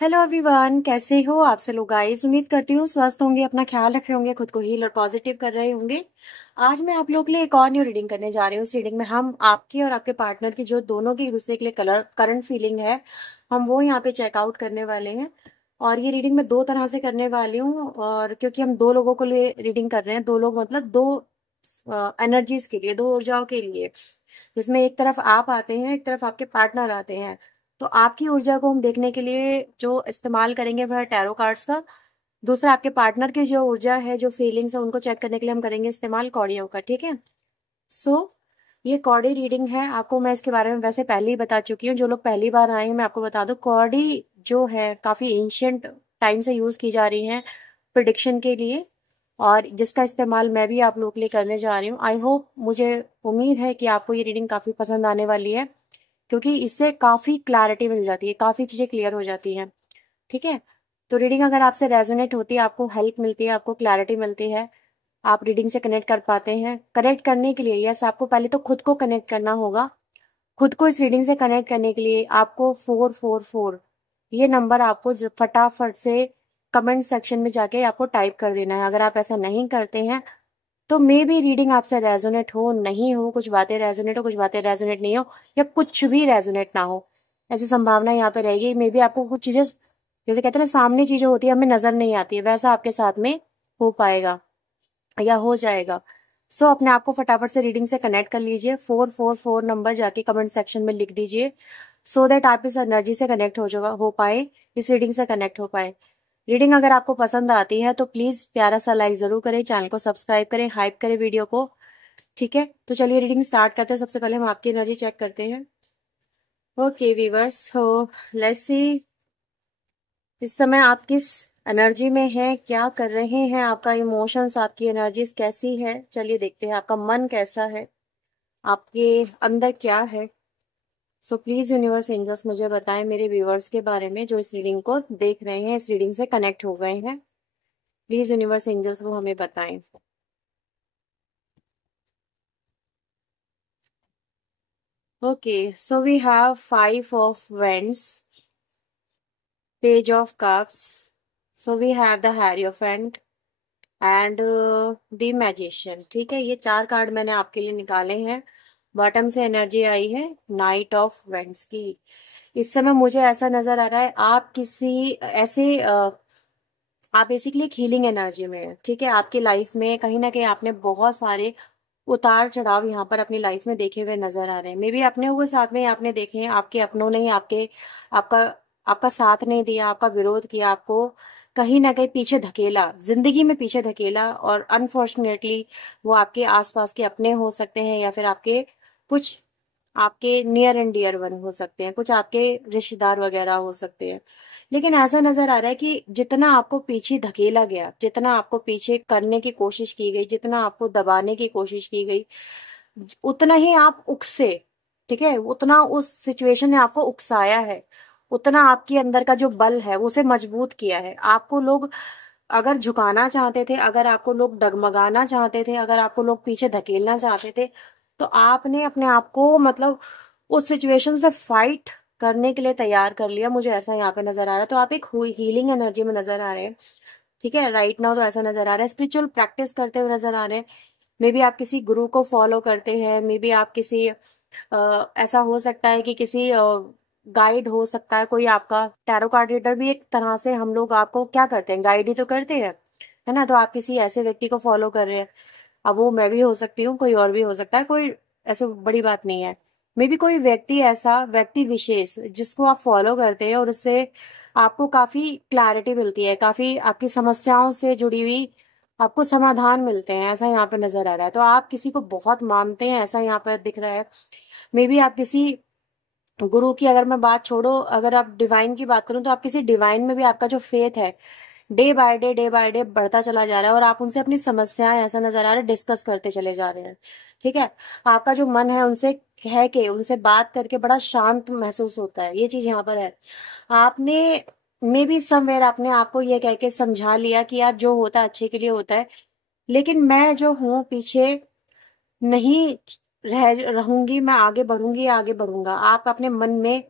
Hello everyone, कैसे हो आप सब लोग गाइस। उम्मीद करती हूँ स्वस्थ होंगे, अपना ख्याल रख रहे होंगे, खुद को हील और पॉजिटिव कर रहे होंगे। आज मैं आप लोग के लिए एक और न्यू रीडिंग करने जा रही हूँ। इस रीडिंग में हम आपकी और आपके पार्टनर की जो दोनों की एक दूसरे के लिए करंट फीलिंग है, हम वो यहाँ पे चेकआउट करने वाले हैं। और ये रीडिंग मैं दो तरह से करने वाली हूँ, और क्योंकि हम दो लोगों को लिए रीडिंग कर रहे हैं, दो लोग मतलब दो एनर्जीज के लिए, दो ऊर्जाओं के लिए, जिसमें एक तरफ आप आते हैं, एक तरफ आपके पार्टनर आते हैं। तो आपकी ऊर्जा को हम देखने के लिए जो इस्तेमाल करेंगे वह टैरो कार्ड्स का। दूसरा, आपके पार्टनर की जो ऊर्जा है, जो फीलिंग्स है, उनको चेक करने के लिए हम करेंगे इस्तेमाल कौड़ियों का। ठीक है। सो ये कौड़ी रीडिंग है। आपको मैं इसके बारे में वैसे पहले ही बता चुकी हूँ। जो लोग पहली बार आए हैं, मैं आपको बता दूं, कौड़ी जो है काफी एंशियंट टाइम से यूज की जा रही है प्रिडिक्शन के लिए, और जिसका इस्तेमाल मैं भी आप लोग के लिए करने जा रही हूँ। आई होप, मुझे उम्मीद है कि आपको ये रीडिंग काफी पसंद आने वाली है, क्योंकि इससे काफी क्लैरिटी मिल जाती है, काफी चीजें क्लियर हो जाती हैं। ठीक है। तो रीडिंग अगर आपसे रेजोनेट होती है, आपको हेल्प मिलती है, आपको क्लैरिटी मिलती है, आप रीडिंग से कनेक्ट कर पाते हैं। कनेक्ट करने के लिए यस, आपको पहले तो खुद को कनेक्ट करना होगा। खुद को इस रीडिंग से कनेक्ट करने के लिए आपको 444 ये नंबर आपको फटाफट से कमेंट सेक्शन में जाके आपको टाइप कर देना है। अगर आप ऐसा नहीं करते हैं तो मे भी रीडिंग आपसे रेजोनेट हो नहीं हो, कुछ बातें रेजोनेट हो, कुछ बातें रेजोनेट नहीं हो, या कुछ भी रेजोनेट ना हो, ऐसी संभावना यहाँ पे रहेगी। मे बी आपको कुछ चीजें, जैसे कहते हैं ना, सामने चीजें होती है हमें नजर नहीं आती है, वैसा आपके साथ में हो पाएगा या हो जाएगा। सो अपने आप को फटाफट से रीडिंग से कनेक्ट कर लीजिए। 444 नंबर जाके कमेंट सेक्शन में लिख दीजिए, सो दैट आप इस एनर्जी से कनेक्ट हो पाए, इस रीडिंग से कनेक्ट हो पाए। रीडिंग अगर आपको पसंद आती है तो प्लीज प्यारा सा लाइक जरूर करें, चैनल को सब्सक्राइब करें, हाइप करें वीडियो को। ठीक है, तो चलिए रीडिंग स्टार्ट करते हैं। सबसे पहले हम आपकी एनर्जी चेक करते हैं। ओके वीवर्स, हो लेट्स सी इस समय आप किस एनर्जी में हैं, क्या कर रहे हैं, आपका इमोशंस, आपकी एनर्जीज कैसी है। चलिए देखते हैं आपका मन कैसा है, आपके अंदर क्या है। सो प्लीज यूनिवर्स एंजल्स मुझे बताएं मेरे व्यूअर्स के बारे में, जो इस रीडिंग को देख रहे हैं, इस रीडिंग से कनेक्ट हो गए हैं। प्लीज यूनिवर्स एंजल्स वो हमें बताएं। Okay, so we have 5 of Wands, Page of Cups, so we have the Hierophant and the magician. ठीक है, ये 4 कार्ड मैंने आपके लिए निकाले हैं। बॉटम से एनर्जी आई है नाइट ऑफ वेंट्स की। इस समय मुझे ऐसा नजर आ रहा है आप किसी ऐसे आप बेसिकली एक हीलिंग एनर्जी में है। ठीक है, आपकी लाइफ में कहीं ना कहीं आपने बहुत सारे उतार चढ़ाव यहाँ पर अपनी लाइफ में देखे हुए नजर आ रहे हैं। मे बी अपने हुए साथ में आपने देखे हैं, आपके अपनों ने ही आपका आपका साथ नहीं दिया, आपका विरोध किया, आपको कहीं ना कहीं पीछे धकेला, जिंदगी में पीछे धकेला। और अनफॉर्चुनेटली वो आपके आसपास के अपने हो सकते हैं, या फिर आपके कुछ आपके नियर एंड डियर वन हो सकते हैं, कुछ आपके रिश्तेदार वगैरह हो सकते हैं। लेकिन ऐसा नजर आ रहा है कि जितना आपको पीछे धकेला गया, जितना आपको पीछे करने की कोशिश की गई, जितना आपको दबाने की कोशिश की गई, उतना ही आप उकसे। ठीक है, उतना उस सिचुएशन ने आपको उकसाया है, उतना आपके अंदर का जो बल है उसे मजबूत किया है। आपको लोग अगर झुकाना चाहते थे, अगर आपको लोग डगमगाना चाहते थे, अगर आपको लोग पीछे धकेलना चाहते थे, तो आपने अपने आप को मतलब उस सिचुएशन से फाइट करने के लिए तैयार कर लिया। मुझे ऐसा यहाँ पे नजर आ रहा है। तो आप एक हीलिंग एनर्जी में नजर आ रहे हैं। ठीक है, राइट नाउ तो ऐसा नजर आ रहा है, स्पिरिचुअल प्रैक्टिस करते हुए नजर आ रहे हैं। मे बी आप किसी गुरु को फॉलो करते हैं, मे बी आप किसी ऐसा हो सकता है कि किसी गाइड हो सकता है कोई आपका। टैरो कार्ड रीडर भी एक तरह से हम लोग आपको क्या करते हैं, गाइड ही तो करते हैं, है ना। तो आप किसी ऐसे व्यक्ति को फॉलो कर रहे हैं। अब वो मैं भी हो सकती हूँ, कोई और भी हो सकता है, कोई ऐसे बड़ी बात नहीं है। मे बी कोई व्यक्ति, ऐसा व्यक्ति विशेष जिसको आप फॉलो करते हैं, और उससे आपको काफी क्लैरिटी मिलती है, काफी आपकी समस्याओं से जुड़ी हुई आपको समाधान मिलते हैं, ऐसा यहाँ पे नजर आ रहा है। तो आप किसी को बहुत मानते हैं, ऐसा यहाँ पर दिख रहा है। मे बी आप किसी गुरु की, अगर मैं बात छोड़ो, अगर आप डिवाइन की बात करूं, तो आप किसी डिवाइन में भी आपका जो फेथ है डे बाय डे बढ़ता चला जा रहा है, और आप उनसे अपनी समस्याएं, ऐसा नजर आ रहा है, डिस्कस करते चले जा रहे हैं। ठीक है, आपका जो मन है उनसे कह के, उनसे बात करके बड़ा शांत महसूस होता है, ये चीज यहाँ पर है। आपने मे बी समवेयर अपने आप को ये कह के समझा लिया कि यार जो होता है अच्छे के लिए होता है, लेकिन मैं जो हूँ पीछे नहीं रहूंगी, मैं आगे बढ़ूंगी, आगे बढ़ूंगा। आप अपने मन में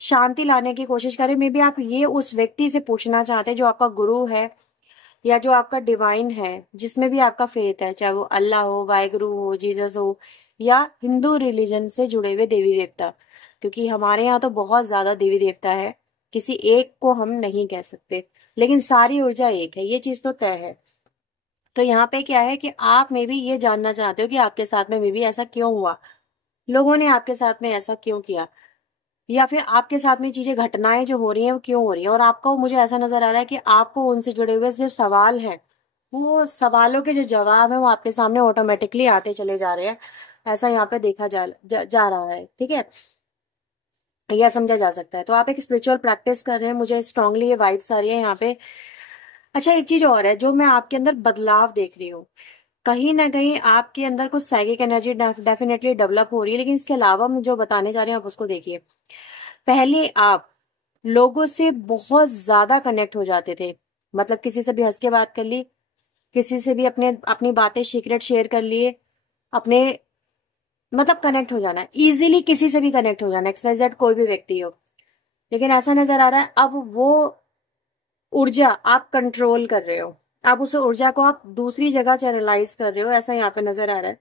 शांति लाने की कोशिश करें। मे बी आप ये उस व्यक्ति से पूछना चाहते हैं जो आपका गुरु है या जो आपका डिवाइन है, जिसमें भी आपका फेथ है, चाहे वो अल्लाह हो, वाहेगुरु हो, जीसस हो, या हिंदू रिलीजन से जुड़े हुए देवी देवता, क्योंकि हमारे यहाँ तो बहुत ज्यादा देवी देवता है, किसी एक को हम नहीं कह सकते, लेकिन सारी ऊर्जा एक है, ये चीज तो तय है। तो यहाँ पे क्या है कि आप मे बी ये जानना चाहते हो कि आपके साथ में मे बी ऐसा क्यों हुआ, लोगों ने आपके साथ में ऐसा क्यों किया, या फिर आपके साथ में चीजें घटनाएं जो हो रही हैं वो क्यों हो रही हैं। और आपको, मुझे ऐसा नजर आ रहा है कि आपको उनसे जुड़े हुए जो सवाल हैं, वो सवालों के जो जवाब है वो आपके सामने ऑटोमेटिकली आते चले जा रहे हैं, ऐसा यहाँ पे देखा जा रहा है। ठीक है, यह समझा जा सकता है। तो आप एक स्पिरिचुअल प्रैक्टिस कर रहे हैं, मुझे स्ट्रांगली ये वाइब्स आ रही है यहाँ पे। अच्छा, एक चीज और है जो मैं आपके अंदर बदलाव देख रही हूँ, कहीं ना कहीं आपके अंदर कुछ साइकिक एनर्जी डेफिनेटली डेवलप हो रही है, लेकिन इसके अलावा हम जो बताने जा रहे हैं आप उसको देखिए। पहले आप लोगों से बहुत ज्यादा कनेक्ट हो जाते थे, मतलब किसी से भी हंस के बात कर ली, किसी से भी अपने अपनी बातें सीक्रेट शेयर कर लिए, अपने मतलब कनेक्ट हो जाना, इजीली किसी से भी कनेक्ट हो जाना, XYZ कोई भी व्यक्ति हो। लेकिन ऐसा नजर आ रहा है अब वो ऊर्जा आप कंट्रोल कर रहे हो, आप उस ऊर्जा को आप दूसरी जगह चैनलाइज कर रहे हो, ऐसा यहाँ पे नजर आ रहा है।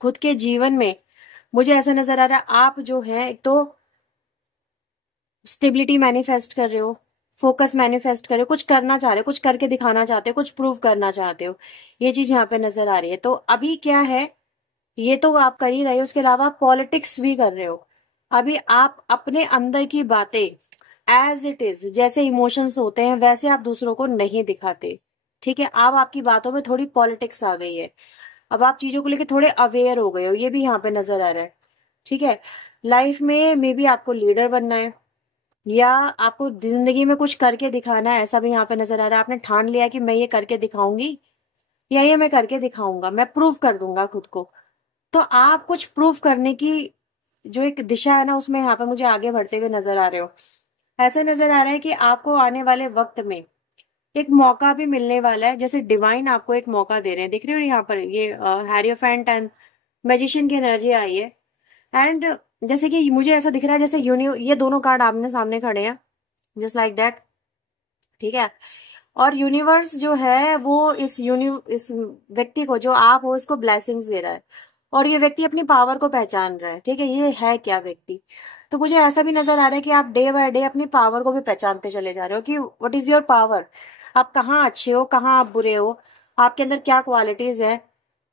खुद के जीवन में मुझे ऐसा नजर आ रहा है आप जो है एक तो स्टेबिलिटी मैनिफेस्ट कर रहे हो, फोकस मैनिफेस्ट कर रहे हो, कुछ करना चाह रहे हो, कुछ करके दिखाना चाहते हो, कुछ प्रूव करना चाहते हो, ये चीज यहाँ पे नजर आ रही है। तो अभी क्या है, ये तो आप कर ही रहे हो, उसके अलावा आप पॉलिटिक्स भी कर रहे हो। अभी आप अपने अंदर की बातें एज इट इज, जैसे इमोशंस होते हैं वैसे आप दूसरों को नहीं दिखाते। ठीक है, अब आपकी बातों में थोड़ी पॉलिटिक्स आ गई है, अब आप चीजों को लेकर थोड़े अवेयर हो गए हो, ये भी यहाँ पे नजर आ रहा है। ठीक है, लाइफ में मे बी आपको लीडर बनना है, या आपको जिंदगी में कुछ करके दिखाना है, ऐसा भी यहाँ पे नजर आ रहा है। आपने ठान लिया कि मैं ये करके दिखाऊंगी, या ये मैं करके दिखाऊंगा, मैं प्रूव कर दूंगा खुद को। तो आप कुछ प्रूव करने की जो एक दिशा है ना, उसमें यहाँ पे मुझे आगे बढ़ते हुए नजर आ रहे हो। ऐसा नजर आ रहा है कि आपको आने वाले वक्त में एक मौका भी मिलने वाला है, जैसे डिवाइन आपको एक मौका दे रहे हैं। दिख रही हो यहाँ पर ये हैरियोफेंट एंड मैजिशियन की एनर्जी आई है। एंड जैसे कि मुझे ऐसा दिख रहा है जैसे ये दोनों कार्ड आमने सामने खड़े हैं, जस्ट लाइक दैट। ठीक है, और यूनिवर्स जो है वो इस व्यक्ति को, जो आप हो, इसको ब्लेसिंग्स दे रहा है, और ये व्यक्ति अपनी पावर को पहचान रहा है। ठीक है, ये है क्या व्यक्ति। तो मुझे ऐसा भी नजर आ रहा है कि आप डे बाय डे अपनी पावर को भी पहचानते चले जा रहे हो कि व्हाट इज योर पावर, आप कहाँ अच्छे हो, कहाँ आप बुरे हो, आपके अंदर क्या क्वालिटीज है,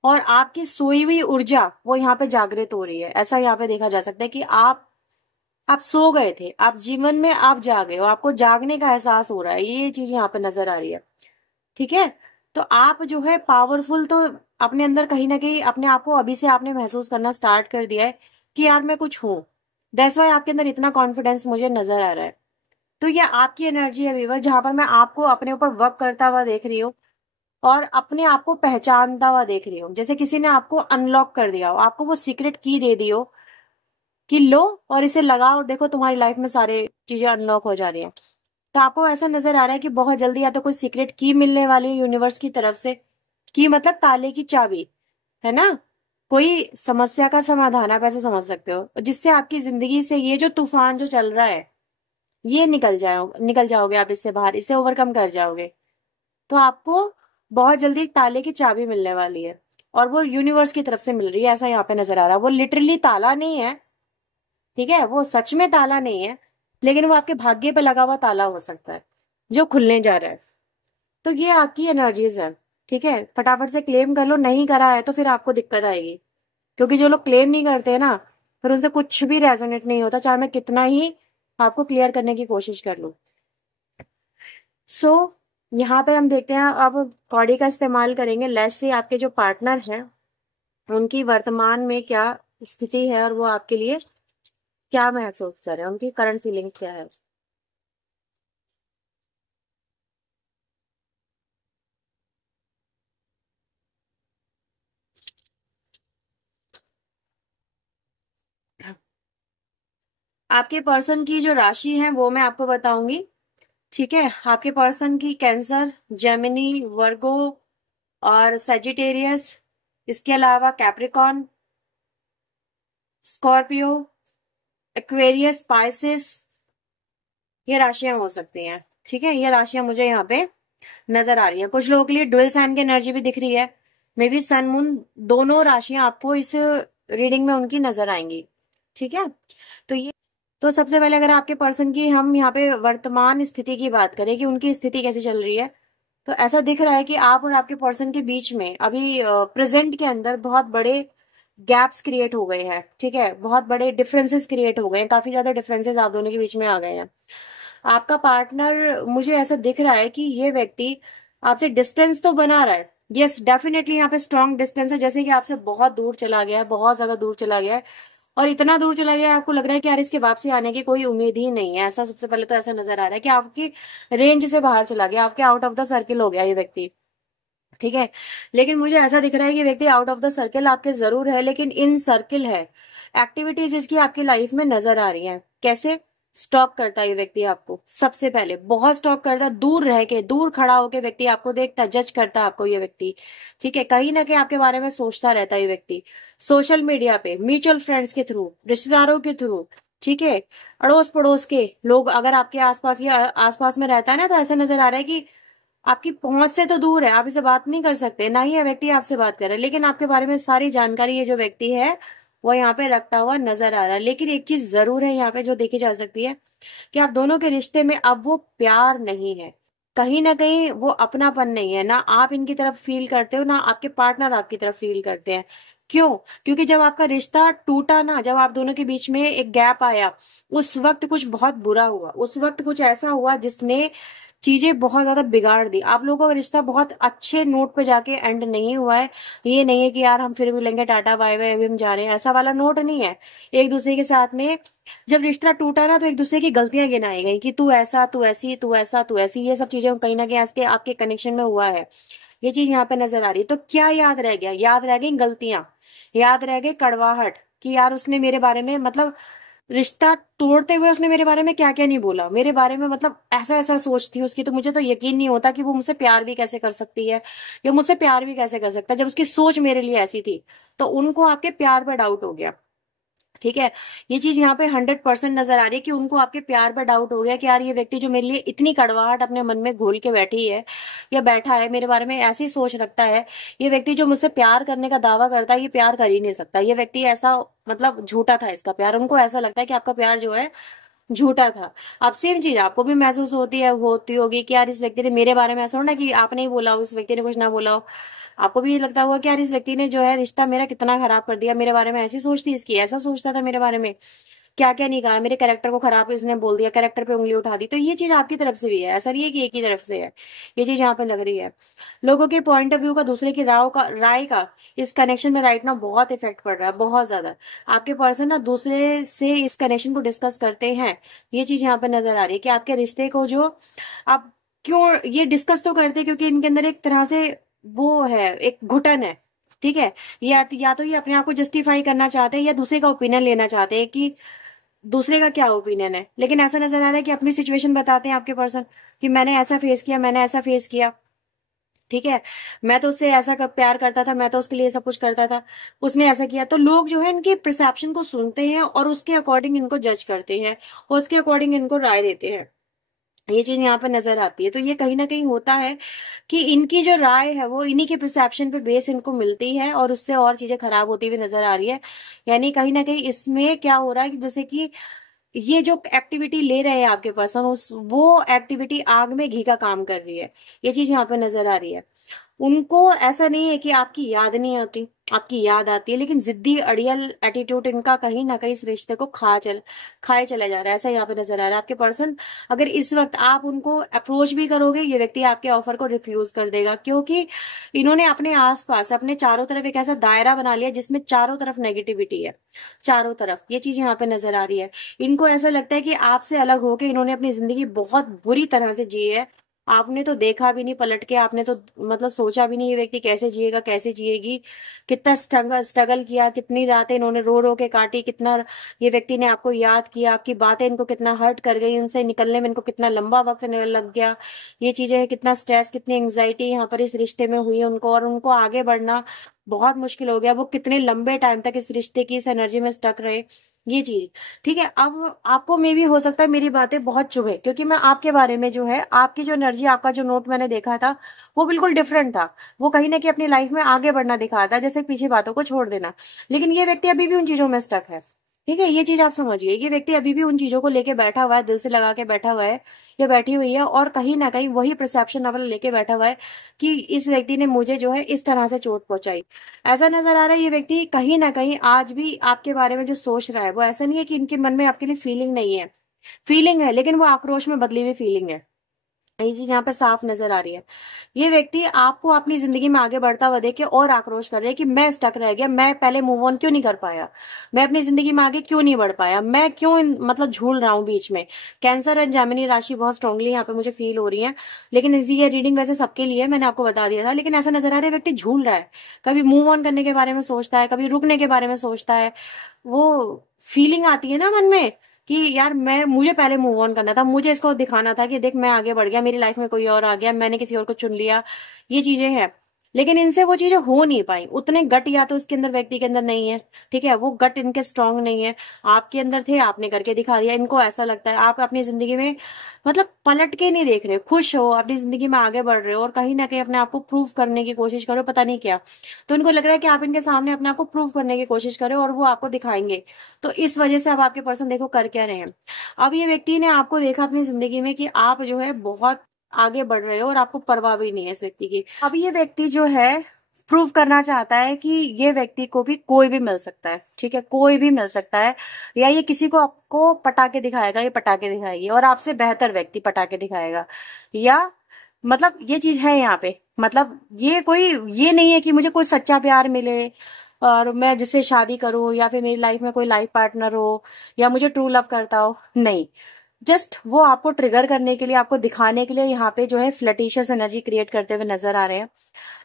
और आपकी सोई हुई ऊर्जा वो यहाँ पे जागृत हो रही है। ऐसा यहाँ पे देखा जा सकता है कि आप सो गए थे, आप जीवन में आप जागे हो, आपको जागने का एहसास हो रहा है, ये चीज यहाँ पे नजर आ रही है। ठीक है, तो आप जो है पावरफुल, तो अपने अंदर कहीं ना कहीं अपने आप को अभी से आपने महसूस करना स्टार्ट कर दिया है कि यार मैं कुछ हूँ। दैट्स वाई आपके अंदर इतना कॉन्फिडेंस मुझे नजर आ रहा है। तो ये आपकी एनर्जी है व्यूअर, जहां पर मैं आपको अपने ऊपर वर्क करता हुआ देख रही हूँ, और अपने आप को पहचानता हुआ देख रही हूँ, जैसे किसी ने आपको अनलॉक कर दिया हो, आपको वो सीक्रेट की दे दी हो कि लो और इसे लगाओ और देखो तुम्हारी लाइफ में सारे चीजें अनलॉक हो जा रही हैं। तो आपको ऐसा नजर आ रहा है कि बहुत जल्दी या तो कोई सीक्रेट की मिलने वाली है यूनिवर्स की तरफ से, की मतलब ताले की चाबी, है ना, कोई समस्या का समाधान, आप ऐसे समझ सकते हो, जिससे आपकी जिंदगी से ये जो तूफान जो चल रहा है ये निकल जाओगे आप इससे बाहर, इसे ओवरकम कर जाओगे। तो आपको बहुत जल्दी एक ताले की चाबी मिलने वाली है, और वो यूनिवर्स की तरफ से मिल रही है, ऐसा यहाँ पे नजर आ रहा है। वो लिटरली ताला नहीं है, ठीक है, वो सच में ताला नहीं है, लेकिन वो आपके भाग्य पे लगा हुआ ताला हो सकता है जो खुलने जा रहा है। तो ये आपकी एनर्जीज है। ठीक है, फटाफट से क्लेम कर लो, नहीं करा है तो फिर आपको दिक्कत आएगी, क्योंकि जो लोग क्लेम नहीं करते हैं ना, फिर उनसे कुछ भी रेजोनेट नहीं होता, चाहे मैं कितना ही आपको क्लियर करने की कोशिश कर लूं। सो यहाँ पे हम देखते हैं, अब कॉडी का इस्तेमाल करेंगे। लेट्स से आपके जो पार्टनर हैं उनकी वर्तमान में क्या स्थिति है, और वो आपके लिए क्या महसूस कर रहे हैं, उनकी करंट फीलिंग क्या है। आपके पर्सन की जो राशि है वो मैं आपको बताऊंगी। ठीक है, आपके पर्सन की कैंसर, जेमिनी, वर्गो और सेजिटेरियस, इसके अलावा कैप्रिकॉन, स्कॉर्पियो, एक्वेरियस, पाइसेस, ये राशियां हो सकती हैं। ठीक है, ये राशियां मुझे यहाँ पे नजर आ रही है। कुछ लोगों के लिए डुअल साइन की एनर्जी भी दिख रही है। मे बी सन मून दोनों राशियां आपको इस रीडिंग में उनकी नजर आएंगी। ठीक है, तो ये, तो सबसे पहले अगर आपके पर्सन की हम यहाँ पे वर्तमान स्थिति की बात करें कि उनकी स्थिति कैसी चल रही है, तो ऐसा दिख रहा है कि आप और आपके पर्सन के बीच में अभी प्रेजेंट के अंदर बहुत बड़े गैप्स क्रिएट हो गए हैं। ठीक है, बहुत बड़े डिफरेंसेस क्रिएट हो गए हैं, काफी ज्यादा डिफरेंसेस आप दोनों के बीच में आ गए हैं। आपका पार्टनर, मुझे ऐसा दिख रहा है कि ये व्यक्ति आपसे डिस्टेंस तो बना रहा है। यस, डेफिनेटली यहाँ पे स्ट्रॉन्ग डिस्टेंस है, जैसे कि आपसे बहुत दूर चला गया है, बहुत ज्यादा दूर चला गया है। और इतना दूर चला गया है, आपको लग रहा है कि यार इसके वापसी आने की कोई उम्मीद ही नहीं है। ऐसा सबसे पहले तो ऐसा नजर आ रहा है कि आपकी रेंज से बाहर चला गया, आपके आउट ऑफ द सर्किल हो गया ये व्यक्ति। ठीक है, लेकिन मुझे ऐसा दिख रहा है कि व्यक्ति आउट ऑफ द सर्किल आपके जरूर है, लेकिन इन सर्किल है। एक्टिविटीज इसकी आपकी लाइफ में नजर आ रही हैं। कैसे स्टॉक करता है ये व्यक्ति आपको, सबसे पहले बहुत स्टॉक करता है, दूर रह के, दूर खड़ा होकर व्यक्ति आपको देखता है, जज करता है आपको ये व्यक्ति। ठीक है, कहीं ना कहीं आपके बारे में सोचता रहता है ये व्यक्ति। सोशल मीडिया पे, म्यूचुअल फ्रेंड्स के थ्रू, रिश्तेदारों के थ्रू, ठीक है, अड़ोस पड़ोस के लोग अगर आपके आसपास या आसपास में रहता है ना, तो ऐसा नजर आ रहा है कि आपकी पहुंच से तो दूर है, आप इसे बात नहीं कर सकते, ना ही यह व्यक्ति आपसे बात कर रहा है, लेकिन आपके बारे में सारी जानकारी ये जो व्यक्ति है वो यहाँ पे रखता हुआ नजर आ रहा है। लेकिन एक चीज जरूर है यहाँ पे जो देखी जा सकती है कि आप दोनों के रिश्ते में अब वो प्यार नहीं है, कहीं ना कहीं वो अपनापन नहीं है। ना आप इनकी तरफ फील करते हो, ना आपके पार्टनर आपकी तरफ फील करते हैं। क्यों? क्योंकि जब आपका रिश्ता टूटा ना, जब आप दोनों के बीच में एक गैप आया, उस वक्त कुछ बहुत बुरा हुआ, उस वक्त कुछ ऐसा हुआ जिसने चीजें बहुत ज्यादा बिगाड़ दी। आप लोगों का रिश्ता बहुत अच्छे नोट पे जाके एंड नहीं हुआ है। ये नहीं है कि यार हम फिर मिलेंगे, टाटा बाय बाय, अभी हम जा रहे हैं, ऐसा वाला नोट नहीं है। एक दूसरे के साथ में जब रिश्ता टूटा ना, तो एक दूसरे की गलतियां गिनाई गई कि तू ऐसा, तू ऐसी, तू ऐसा, तू ऐसी, ये सब चीजें कहीं ना कहीं आपके आपके कनेक्शन में हुआ है। ये चीज यहाँ पे नजर आ रही है। तो क्या याद रह गया? याद रह गई गलतियां, याद रह गई कड़वाहट कि यार उसने मेरे बारे में, मतलब रिश्ता तोड़ते हुए उसने मेरे बारे में क्या क्या नहीं बोला, मेरे बारे में मतलब ऐसा ऐसा सोच थी उसकी, तो मुझे तो यकीन नहीं होता कि वो मुझसे प्यार भी कैसे कर सकती है, या मुझसे प्यार भी कैसे कर सकता है जब उसकी सोच मेरे लिए ऐसी थी। तो उनको आपके प्यार पर डाउट हो गया। ठीक है, ये चीज यहाँ पे 100% नजर आ रही है कि उनको आपके प्यार पर डाउट हो गया कि यार ये व्यक्ति जो मेरे लिए इतनी कड़वाहट अपने मन में घोल के बैठी है या बैठा है, मेरे बारे में ऐसी सोच रखता है, ये व्यक्ति जो मुझसे प्यार करने का दावा करता है, ये प्यार कर ही नहीं सकता। ये व्यक्ति ऐसा, मतलब झूठा था इसका प्यार। उनको ऐसा लगता है कि आपका प्यार जो है झूठा था। अब सेम चीज आपको भी महसूस होती होगी कि यार इस व्यक्ति ने मेरे बारे में, ऐसा हो ना कि आपने ही बोला हो, इस व्यक्ति ने कुछ ना बोला हो, आपको भी ये लगता होगा कि यार इस व्यक्ति ने जो है रिश्ता मेरा कितना खराब कर दिया, मेरे बारे में ऐसी सोच थी इसकी, ऐसा सोचता था मेरे बारे में, क्या क्या नहीं कहा, मेरे कैरेक्टर को खराब इसने बोल दिया, कैरेक्टर पे उंगली उठा दी। तो ये चीज आपकी तरफ से भी है, ऐसा नहीं है कि एक ही तरफ से है। ये चीज यहाँ पे लग रही है। लोगों के पॉइंट ऑफ व्यू का, दूसरे की राय का इस कनेक्शन में राइट ना बहुत इफेक्ट पड़ रहा है, बहुत ज्यादा। आपके पर्सन ना दूसरे से इस कनेक्शन को डिस्कस करते हैं। ये चीज यहाँ पे नजर आ रही है कि आपके रिश्ते को जो आप, क्यों ये डिस्कस तो करते हैं, क्योंकि इनके अंदर एक तरह से वो है, एक घुटन है। ठीक है, या तो ये अपने आप को जस्टिफाई करना चाहते हैं, या दूसरे का ओपिनियन लेना चाहते हैं कि दूसरे का क्या ओपिनियन है। लेकिन ऐसा नजर आ रहा है कि अपनी सिचुएशन बताते हैं आपके पर्सन कि मैंने ऐसा फेस किया, मैंने ऐसा फेस किया। ठीक है, मैं तो उससे ऐसा प्यार करता था, मैं तो उसके लिए सब कुछ करता था, उसने ऐसा किया। तो लोग जो है इनके परसेप्शन को सुनते हैं और उसके अकॉर्डिंग इनको जज करते हैं और उसके अकॉर्डिंग इनको राय देते हैं। ये चीज यहाँ पे नजर आती है। तो ये कहीं ना कहीं होता है कि इनकी जो राय है वो इन्हीं के परसेप्शन पे बेस इनको मिलती है, और उससे और चीजें खराब होती हुई नजर आ रही है। यानी कहीं ना कहीं इसमें क्या हो रहा है कि जैसे कि ये जो एक्टिविटी ले रहे हैं आपके पर्सन, उस वो एक्टिविटी आग में घी का काम कर रही है। ये चीज यहाँ पे नजर आ रही है। उनको ऐसा नहीं है कि आपकी याद नहीं आती, आपकी याद आती है, लेकिन जिद्दी अड़ियल एटीट्यूड इनका कहीं ना कहीं इस रिश्ते को खाए चला जा रहा है। ऐसा यहाँ पे नजर आ रहा है। आपके पर्सन, अगर इस वक्त आप उनको अप्रोच भी करोगे, ये व्यक्ति आपके ऑफर को रिफ्यूज कर देगा, क्योंकि इन्होंने अपने आसपास, अपने चारों तरफ एक ऐसा दायरा बना लिया जिसमें चारों तरफ नेगेटिविटी है, चारों तरफ। ये चीज यहाँ पे नजर आ रही है। इनको ऐसा लगता है कि आपसे अलग होके इन्होंने अपनी जिंदगी बहुत बुरी तरह से जी है। आपने तो देखा भी नहीं पलट के, आपने तो मतलब सोचा भी नहीं ये व्यक्ति कैसे जिएगा, कैसे जिएगी, कितना स्ट्रगल किया, कितनी रातें इन्होंने रो रो के काटी, कितना ये व्यक्ति ने आपको याद किया, आपकी बातें इनको कितना हर्ट कर गई, उनसे निकलने में इनको कितना लंबा वक्त लग गया। ये चीजें हैं, कितना स्ट्रेस, कितनी एंग्जाइटी यहाँ पर इस रिश्ते में हुई है उनको, और उनको आगे बढ़ना बहुत मुश्किल हो गया। वो कितने लंबे टाइम तक इस रिश्ते की, इस एनर्जी में स्टक रहे। ये चीज, ठीक है। अब आपको मे भी हो सकता है मेरी बातें बहुत चुभे, क्योंकि मैं आपके बारे में जो है, आपकी जो एनर्जी, आपका जो नोट मैंने देखा था वो बिल्कुल डिफरेंट था। वो कहीं ना कहीं अपनी लाइफ में आगे बढ़ना दिखाता है, जैसे पीछे बातों को छोड़ देना। लेकिन ये व्यक्ति अभी भी उन चीजों में स्टक है, ठीक है। ये चीज आप समझिए, ये व्यक्ति अभी भी उन चीजों को लेके बैठा हुआ है, दिल से लगा के बैठा हुआ है या बैठी हुई है, और कहीं ना कहीं वही परसेप्शन लेवल लेके बैठा हुआ है कि इस व्यक्ति ने मुझे जो है इस तरह से चोट पहुंचाई। ऐसा नजर आ रहा है ये व्यक्ति कहीं ना कहीं आज भी आपके बारे में जो सोच रहा है, वो ऐसा नहीं है कि इनके मन में आपके लिए फीलिंग नहीं है, फीलिंग है, लेकिन वो आक्रोश में बदली हुई फीलिंग है। ये चीज यहाँ पे साफ नजर आ रही है। ये व्यक्ति आपको अपनी जिंदगी में आगे बढ़ता हुआ देख के और आक्रोश कर रहे हैं कि मैं स्टक रह गया, मैं पहले मूव ऑन क्यों नहीं कर पाया, मैं अपनी जिंदगी में आगे क्यों नहीं बढ़ पाया, मैं क्यों मतलब झूल रहा हूँ बीच में। कैंसर एंड जेमिनी राशि बहुत स्ट्रांगली यहाँ पे मुझे फील हो रही है। लेकिन ये रीडिंग वैसे सबके लिए मैंने आपको बता दिया था, लेकिन ऐसा नजर आ रहा है व्यक्ति झूल रहा है। कभी मूव ऑन करने के बारे में सोचता है, कभी रुकने के बारे में सोचता है। वो फीलिंग आती है ना मन में कि यार मुझे पहले मूव ऑन करना था, मुझे इसको दिखाना था कि देख मैं आगे बढ़ गया, मेरी लाइफ में कोई और आ गया, मैंने किसी और को चुन लिया। ये चीजें हैं, लेकिन इनसे वो चीजें हो नहीं पाई। उतने गट या तो उसके अंदर, व्यक्ति के अंदर नहीं है, ठीक है। वो गट इनके स्ट्रांग नहीं है। आपके अंदर थे, आपने करके दिखा दिया। इनको ऐसा लगता है आप अपनी जिंदगी में मतलब पलट के नहीं देख रहे, खुश हो अपनी जिंदगी में आगे बढ़ रहे हो, और कहीं ना कहीं अपने आप को प्रूव करने की कोशिश करो, पता नहीं क्या। तो इनको लग रहा है कि आप इनके सामने अपने आप को प्रूव करने की कोशिश करें और वो आपको दिखाएंगे। तो इस वजह से अब आपके पर्सन देखो कर क्या रहे हैं। अब ये व्यक्ति ने आपको देखा अपनी जिंदगी में कि आप जो है बहुत आगे बढ़ रहे हो और आपको परवाह भी नहीं है इस व्यक्ति की। अब ये व्यक्ति जो है प्रूव करना चाहता है कि ये व्यक्ति को भी कोई भी मिल सकता है, ठीक है, कोई भी मिल सकता है। या ये किसी को आपको पटाके दिखाएगा, ये पटाके दिखाएगी, और आपसे बेहतर व्यक्ति पटाके दिखाएगा। या मतलब ये चीज है यहाँ पे, मतलब ये कोई, ये नहीं है कि मुझे कोई सच्चा प्यार मिले और मैं जिससे शादी करूं, या फिर मेरी लाइफ में कोई लाइफ पार्टनर हो, या मुझे ट्रू लव करता हो, नहीं। जस्ट वो आपको ट्रिगर करने के लिए, आपको दिखाने के लिए यहाँ पे जो है फ्लर्टिशियस एनर्जी क्रिएट करते हुए नजर आ रहे हैं।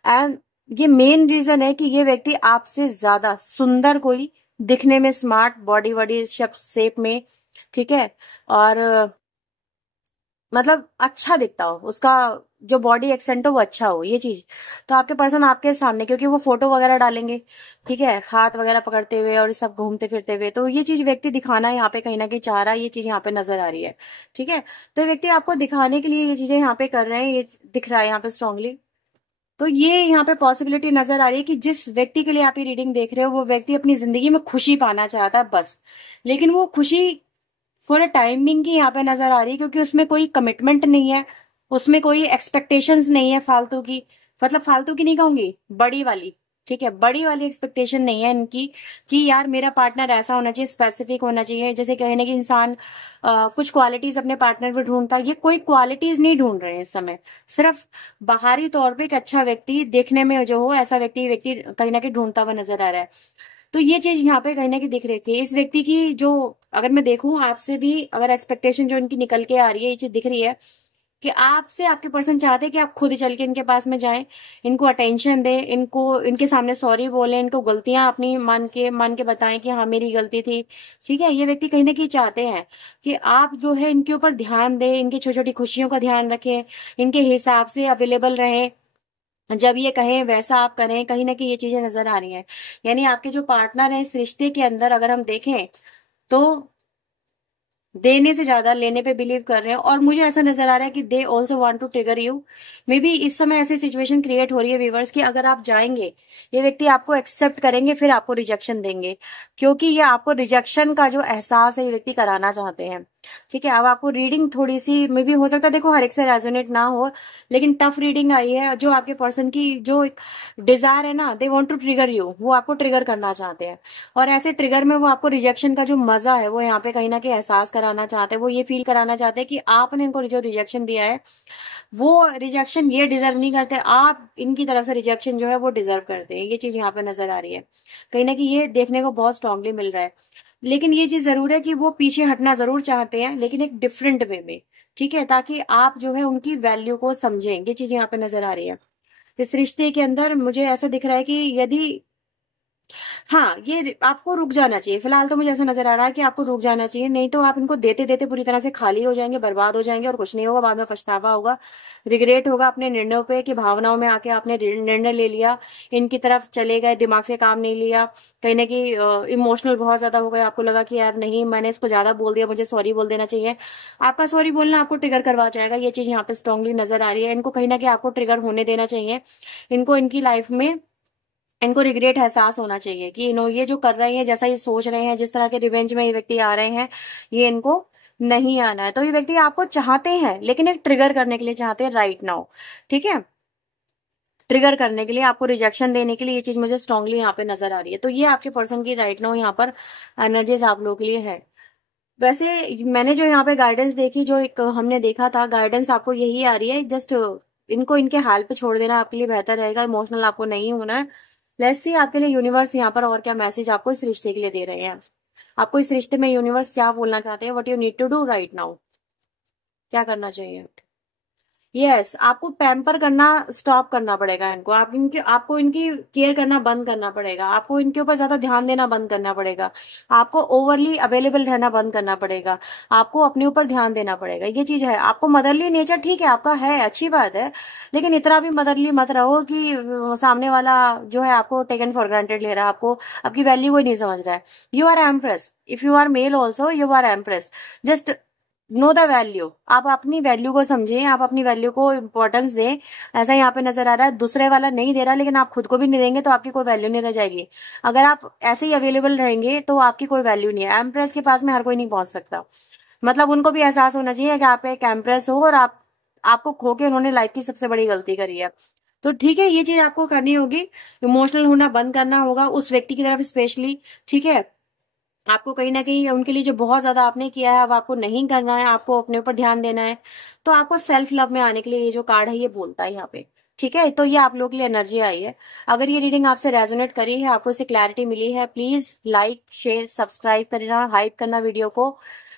एंड ये मेन रीजन है कि ये व्यक्ति आपसे ज्यादा सुंदर कोई, दिखने में स्मार्ट, बॉडी वॉडी शेप में, ठीक है, और मतलब अच्छा दिखता हो, उसका जो बॉडी एक्सेंट हो वो अच्छा हो, ये चीज। तो आपके पर्सन आपके सामने, क्योंकि वो फोटो वगैरह डालेंगे, ठीक है, हाथ वगैरह पकड़ते हुए और सब घूमते फिरते हुए, तो ये चीज व्यक्ति दिखाना यहाँ पे कहीं ना कहीं चाह रहा है। ये चीज यहाँ पे नजर आ रही है, ठीक है। तो व्यक्ति आपको दिखाने के लिए ये चीजें यहाँ पे कर रहे हैं, ये दिख रहा है यहाँ पे स्ट्रांगली। तो ये यहाँ पे पॉसिबिलिटी नजर आ रही है कि जिस व्यक्ति के लिए आप ये रीडिंग देख रहे हो, वो व्यक्ति अपनी जिंदगी में खुशी पाना चाहता है बस। लेकिन वो खुशी फॉर अ टाइमिंग की यहाँ पे नजर आ रही है, क्योंकि उसमें कोई कमिटमेंट नहीं है, उसमें कोई एक्सपेक्टेशंस नहीं है फालतू की। मतलब फालतू की नहीं कहूंगी, बड़ी वाली, ठीक है, बड़ी वाली एक्सपेक्टेशन नहीं है इनकी कि यार मेरा पार्टनर ऐसा होना चाहिए, स्पेसिफिक होना चाहिए। जैसे कहने कि इंसान कुछ क्वालिटीज अपने पार्टनर में ढूंढता है, ये कोई क्वालिटीज नहीं ढूंढ रहे हैं इस समय। सिर्फ बाहरी तौर पे एक अच्छा व्यक्ति देखने में जो हो, ऐसा व्यक्ति व्यक्ति कहीं ना कहीं ढूंढता हुआ नजर आ रहा है। तो ये चीज यहाँ पे कहीं ना कहीं दिख रही है। इस व्यक्ति की जो, अगर मैं देखूं आपसे भी, अगर एक्सपेक्टेशन जो इनकी निकल के आ रही है, ये चीज दिख रही है कि आपसे आपके पर्सन चाहते हैं कि आप खुद ही चल के इनके पास में जाएं, इनको अटेंशन दें, इनको इनके सामने सॉरी बोलें, इनको गलतियां अपनी मान के बताएं कि हाँ मेरी गलती थी, ठीक है। ये व्यक्ति कहीं ना कहीं चाहते हैं कि आप जो है इनके ऊपर ध्यान दें, इनकी छोटी छोटी खुशियों का ध्यान रखें, इनके हिसाब से अवेलेबल रहें, जब ये कहें वैसा आप करें। कहीं ना कहीं ये चीजें नजर आ रही हैं। यानी आपके जो पार्टनर है इस रिश्ते के अंदर, अगर हम देखें तो देने से ज्यादा लेने पे बिलीव कर रहे हैं। और मुझे ऐसा नजर आ रहा है कि they also want to trigger you. Maybe इस समय ऐसी सिचुएशन क्रिएट हो रही है व्यूवर्स कि अगर आप जाएंगे, ये व्यक्ति आपको एक्सेप्ट करेंगे, फिर आपको रिजेक्शन देंगे, क्योंकि ये आपको रिजेक्शन का जो एहसास है ये व्यक्ति कराना चाहते हैं, ठीक है। अब आपको रीडिंग थोड़ी सी मे बी हो सकता है, देखो हर एक से रेजोनेट ना हो, लेकिन टफ रीडिंग आई है। जो आपके पर्सन की जो डिजायर है ना, they want to trigger you, वो आपको ट्रिगर करना चाहते हैं। और ऐसे ट्रिगर में वो आपको रिजेक्शन का जो मजा है वो यहाँ पे कहीं ना कहीं एहसास कराना चाहते हैं। वो ये फील कराना चाहते हैं कि आपने इनको जो रिजेक्शन दिया है, वो रिजेक्शन ये डिजर्व नहीं करते, आप इनकी तरफ से रिजेक्शन जो है वो डिजर्व करते हैं। ये चीज यहाँ पे नजर आ रही है, कहीं ना कहीं ये देखने को बहुत स्ट्रांगली मिल रहा है। लेकिन ये चीज जरूर है कि वो पीछे हटना जरूर चाहते हैं, लेकिन एक डिफरेंट वे में, ठीक है, ताकि आप जो है उनकी वैल्यू को समझें। ये चीज यहाँ पे नजर आ रही है। इस रिश्ते के अंदर मुझे ऐसा दिख रहा है कि यदि हाँ, ये आपको रुक जाना चाहिए। फिलहाल तो मुझे ऐसा नजर आ रहा है कि आपको रुक जाना चाहिए, नहीं तो आप इनको देते देते पूरी तरह से खाली हो जाएंगे, बर्बाद हो जाएंगे और कुछ नहीं होगा। बाद में पछतावा होगा, रिग्रेट होगा अपने निर्णयों पे कि भावनाओं में आके आपने निर्णय ले लिया, इनकी तरफ चले गए, दिमाग से काम नहीं लिया, कहीं ना कहीं इमोशनल बहुत ज्यादा हो गए, आपको लगा कि यार नहीं मैंने इसको ज्यादा बोल दिया, मुझे सॉरी बोल देना चाहिए। आपका सॉरी बोलना आपको ट्रिगर करवा जाएगा, ये चीज यहाँ पे स्ट्रांगली नजर आ रही है। इनको कहीं ना कहीं आपको ट्रिगर होने देना चाहिए। इनको इनकी लाइफ में इनको रिग्रेट एहसास होना चाहिए कि इन्हों ये जो कर रहे हैं, जैसा ये सोच रहे हैं, जिस तरह के रिवेंज में ये व्यक्ति आ रहे हैं, ये इनको नहीं आना है। तो ये व्यक्ति आपको चाहते हैं, लेकिन एक ट्रिगर करने के लिए चाहते हैं राइट नाउ। ठीक है, ट्रिगर करने के लिए, आपको रिजेक्शन देने के लिए, ये चीज मुझे स्ट्रांगली यहाँ पे नजर आ रही है। तो ये आपके पर्सन की राइट नाउ यहाँ पर एनर्जीज आप लोगों के लिए है। वैसे मैंने जो यहाँ पे गाइडेंस देखी, जो एक हमने देखा था गाइडेंस, आपको यही आ रही है, जस्ट इनको इनके हाल पे छोड़ देना आपके लिए बेहतर रहेगा। इमोशनल आपको नहीं होना है। लेट्स सी आपके लिए यूनिवर्स यहाँ पर और क्या मैसेज आपको इस रिश्ते के लिए दे रहे हैं। आपको इस रिश्ते में यूनिवर्स क्या बोलना चाहते हैं, what you need to do right now, क्या करना चाहिए। यस, आपको पैम्पर करना स्टॉप करना पड़ेगा इनको। आपको इनकी केयर करना बंद करना पड़ेगा। आपको इनके ऊपर ज्यादा ध्यान देना बंद करना पड़ेगा। आपको ओवरली अवेलेबल रहना बंद करना पड़ेगा। आपको अपने ऊपर ध्यान देना पड़ेगा। ये चीज है, आपको मदरली नेचर ठीक है आपका है, अच्छी बात है, लेकिन इतना भी मदरली मत रहो कि सामने वाला जो है आपको टेकन फॉर ग्रांटेड ले रहा है, आपको आपकी वैल्यू कोई नहीं समझ रहा है। You are empress, if you are male also you are empress. Just know the value, आप अपनी वैल्यू को समझें, आप अपनी वैल्यू को इम्पोर्टेंस दें। ऐसा यहाँ पे नजर आ रहा है, दूसरे वाला नहीं दे रहा, लेकिन आप खुद को भी नहीं देंगे तो आपकी कोई वैल्यू नहीं रह जाएगी। अगर आप ऐसे ही अवेलेबल रहेंगे तो आपकी कोई वैल्यू नहीं है। एम्प्रेस के पास में हर कोई नहीं पहुंच सकता। मतलब उनको भी एहसास होना चाहिए कि आप एक एम्प्रेस हो और आपको खो के उन्होंने लाइफ की सबसे बड़ी गलती करी है। तो ठीक है, ये चीज आपको करनी होगी। इमोशनल होना बंद करना होगा उस व्यक्ति की तरफ स्पेशली। ठीक है, आपको कहीं ना कहीं उनके लिए जो बहुत ज्यादा आपने किया है अब आपको नहीं करना है, आपको अपने ऊपर ध्यान देना है। तो आपको सेल्फ लव में आने के लिए ये जो कार्ड है ये बोलता है यहाँ पे। ठीक है, तो ये आप लोगों के लिए एनर्जी आई है। अगर ये रीडिंग आपसे रेजोनेट करी है, आपको इससे क्लैरिटी मिली है, प्लीज लाइक शेयर सब्सक्राइब करना, हाइप करना वीडियो को।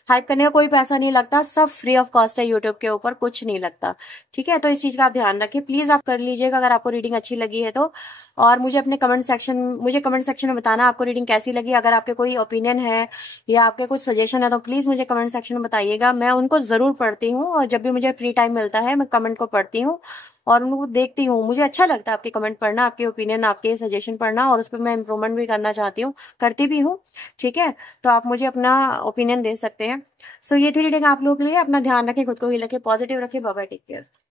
हाइप करने का कोई पैसा नहीं लगता, सब फ्री ऑफ कॉस्ट है, यूट्यूब के ऊपर कुछ नहीं लगता। ठीक है, तो इस चीज का आप ध्यान रखें, प्लीज आप कर लीजिएगा अगर आपको रीडिंग अच्छी लगी है तो। और मुझे कमेंट सेक्शन में बताना आपको रीडिंग कैसी लगी। अगर आपके कोई ओपिनियन है या आपके कुछ सजेशन है तो प्लीज मुझे कमेंट सेक्शन में बताइएगा, मैं उनको जरूर पढ़ती हूँ। और जब भी मुझे फ्री टाइम मिलता है मैं कमेंट को पढ़ती हूँ और उनको देखती हूँ। मुझे अच्छा लगता है आपके कमेंट पढ़ना, आपके ओपिनियन, आपके सजेशन पढ़ना, और उस पर मैं इम्प्रूवमेंट भी करना चाहती हूँ, करती भी हूँ। ठीक है, तो आप मुझे अपना ओपिनियन दे सकते हैं। सो ये थी रीडिंग आप लोगों के लिए। अपना ध्यान रखें, खुद को ही रखें, पॉजिटिव रखें। Bye bye, take care.